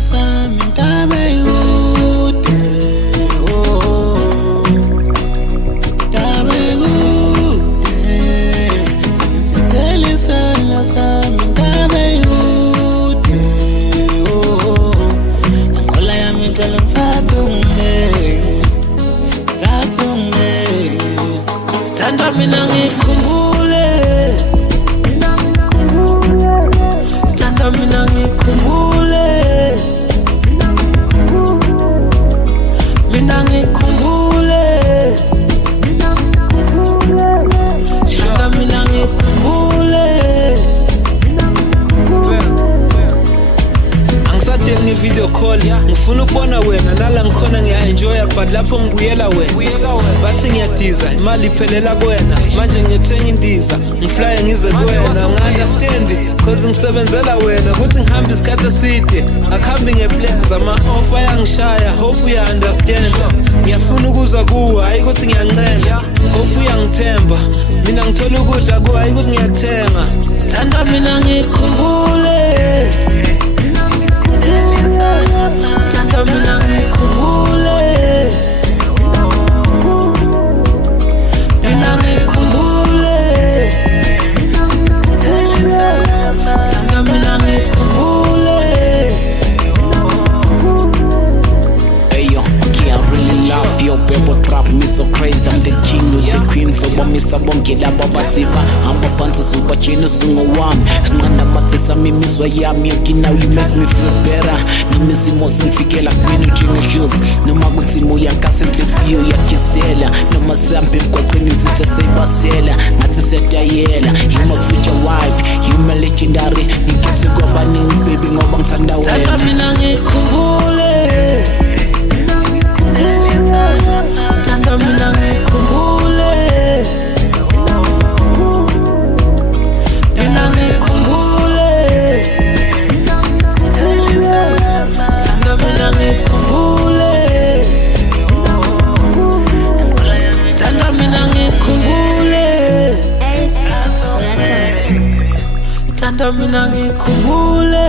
sami ndaba ikude ndaba ikude singisizela isandla sami ndaba ikude angola yami ngicela ngithathe ungibeke sithanda mina ngikhumbule sithanda mina ngikhumbule mina ngikhumbule sithanda mina ngikhumbule angisadingi video call ngifuna ukubona wena nala ngikhona ngiya-enjoya but lapho ngibuyela wena bathi ngiyadiza imali iphelela kuwena manje ngiyothenga indiza ngiflye ngize kuwena unga-understandi cause ngisebenzela wena ukuthi ngihambe isikhathi eside akuhambi nge-plans ama-offer ayangishaya hope uya-understanda ngiyafuna ukuzwa kuwe hayi ukuthi ngiyancela hope uyangithemba mina ngithola ukudla kuwe hayi ukuthi ngiyathenga sithanda mina ngikhumbule sithanda mina ngikhumbule mina ngikhumbule sithanda mina ngikhumbule. Hey yo, okay, I really love your people trap me so crazy. I'm the king with the queen, so bomisa bongela babaziva hamba phansi uzubajeni usungowami sinqanda mathisa mimizwa yami yoki now you make me feel better nimizimo singifikela kumina njenge-juice noma kunzima uyankasa inhliziyo uyagizela noma sihambe emgwaqeni izitha seyibasela ngathi siyadayela you my future wife you my legendary ngikhethe kwabaningi baby ngoba ngithanda wena sithanda mina ngikhumbule sithanda mina ngikhumbule mina ngikhumbule sithanda mina ngikhumbule sithanda mina ngikhumbule sithanda mina ngikhumbule